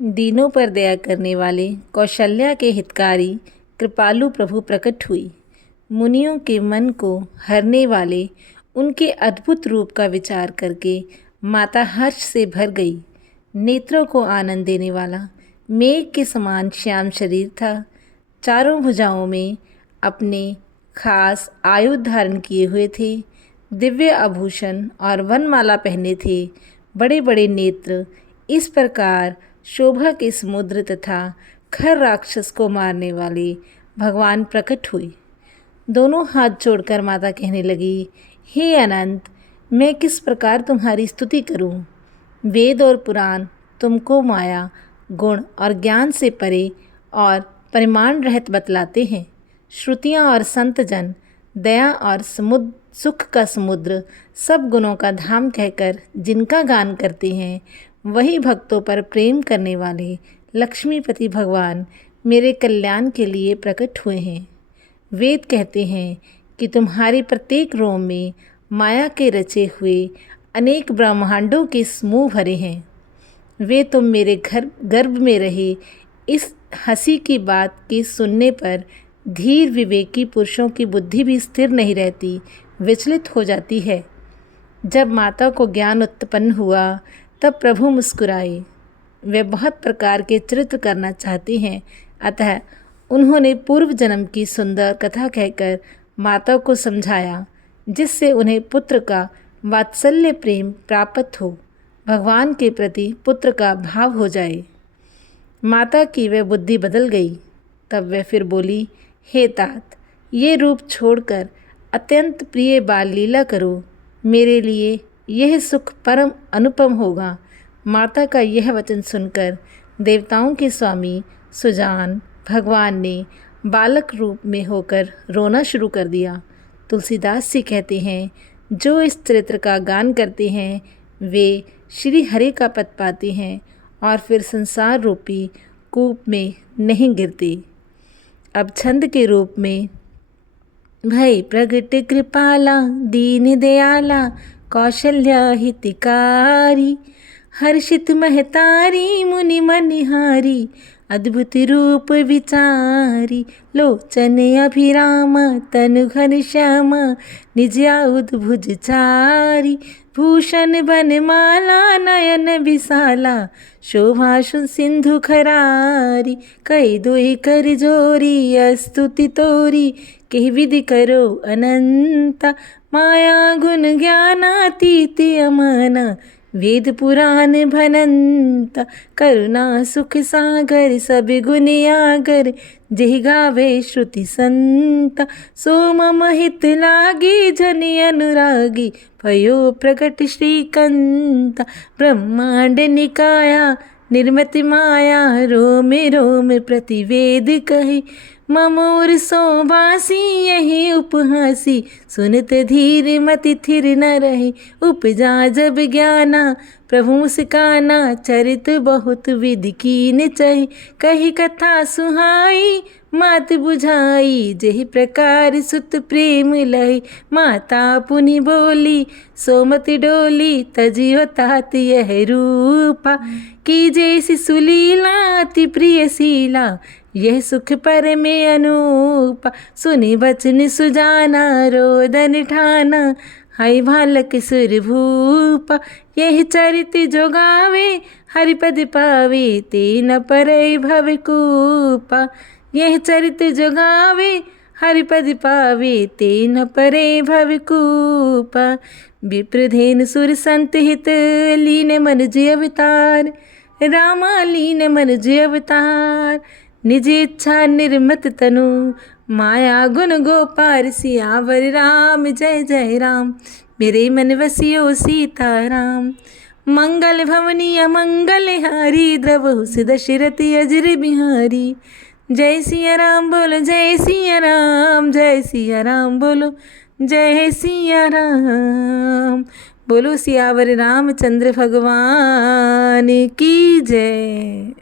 दीनों पर दया करने वाले कौशल्या के हितकारी कृपालु प्रभु प्रकट हुई। मुनियों के मन को हरने वाले उनके अद्भुत रूप का विचार करके माता हर्ष से भर गई। नेत्रों को आनंद देने वाला मेघ के समान श्याम शरीर था। चारों भुजाओं में अपने खास आयुध धारण किए हुए थे। दिव्य आभूषण और वनमाला पहने थे। बड़े बड़े नेत्र इस प्रकार शोभा के समुद्र तथा खर राक्षस को मारने वाले भगवान प्रकट हुए। दोनों हाथ जोड़कर माता कहने लगी, हे अनंत, मैं किस प्रकार तुम्हारी स्तुति करूं? वेद और पुराण तुमको माया, गुण और ज्ञान से परे और परिमाण रहित बतलाते हैं। श्रुतियाँ और संत जन दया और सुख का समुद्र, सब गुणों का धाम कहकर जिनका गान करते हैं, वही भक्तों पर प्रेम करने वाले लक्ष्मीपति भगवान मेरे कल्याण के लिए प्रकट हुए हैं। वेद कहते हैं कि तुम्हारी प्रत्येक रोम में माया के रचे हुए अनेक ब्रह्मांडों के समूह भरे हैं। वे तुम मेरे गर्भ में रहे इस हंसी की बात के सुनने पर धीर विवेकी पुरुषों की बुद्धि भी स्थिर नहीं रहती, विचलित हो जाती है। जब माता को ज्ञान उत्पन्न हुआ तब प्रभु मुस्कुराए। वे बहुत प्रकार के चरित्र करना चाहते हैं, अतः उन्होंने पूर्व जन्म की सुंदर कथा कहकर माता को समझाया, जिससे उन्हें पुत्र का वात्सल्य प्रेम प्राप्त हो, भगवान के प्रति पुत्र का भाव हो जाए। माता की वह बुद्धि बदल गई। तब वह फिर बोली, हे तात, ये रूप छोड़कर अत्यंत प्रिय बाल लीला करो। मेरे लिए यह सुख परम अनुपम होगा। माता का यह वचन सुनकर देवताओं के स्वामी सुजान भगवान ने बालक रूप में होकर रोना शुरू कर दिया। तुलसीदास जी कहते हैं, जो इस चरित्र का गान करते हैं वे श्री हरि का पद पाते हैं और फिर संसार रूपी कूप में नहीं गिरते। अब छंद के रूप में, भय प्रगट कृपाला दीन दयाला कौशल्या हितकारी, हर्षित महतारी मुनि मनिहारी, अद्भुत रूप विचारी, लोचन अभिराम तनु घनश्याम, निज आउध भुजचारी, भूषण बनमाला नयन विशाला, शोभा सिंधु खरारी, कई दुई कर जोरी स्तुति तोरी, कह विधि करो अनंता, माया गुण ज्ञानातीत अमाना, वेद पुराण भनंता, करुणा सुख सागर सब गुण आगर, जेहि गावे श्रुति संता, सो मम हित लागी जनि अनुरागी, भयो प्रकट श्रीकंता, ब्रह्मांड निकाया निर्मति माया, रोम रोम प्रतिवेद कहे, ममोर सोबासी यही उपहासी, सुनत धीर मति थिर न रहे, उपजा जब ज्ञाना प्रभु मुस्काना, चरित बहुत विधि कीन चही, कही कथा सुहाई मात बुझाई, जेहि प्रकार सुत प्रेम लही, माता पुनि बोली सोमति डोली, तजियो तात यह रूपा, की जैसी सुलीला अति प्रिय शीला, यह सुख पर में अनूपा, सुनि बचन सुजाना रोदन ठाना, हाय बालक सुर भूपा, यह चरित जो गावे हरिपद पावे, ते न परई भव कूपा, यह चरित जो गावे हरिपद पावे, ते न परे भव कूपा, विप्रधेन सुर संत हित लीन मन जी अवतार, रामा लीन मन जी अवतार, निज इच्छा निर्मत तनु, माया गुण गोपार, सियावर राम जय जय राम, मेरे मन वसियो सीताराम, मंगल भवनी अमंगल हारी, द्रवहु दशरथ अजर बिहारी, जय सिया राम बोलो जय सिया राम, जय सिया राम बोलो जय सिया राम, बोलो सियावर रामचंद्र भगवान की जय।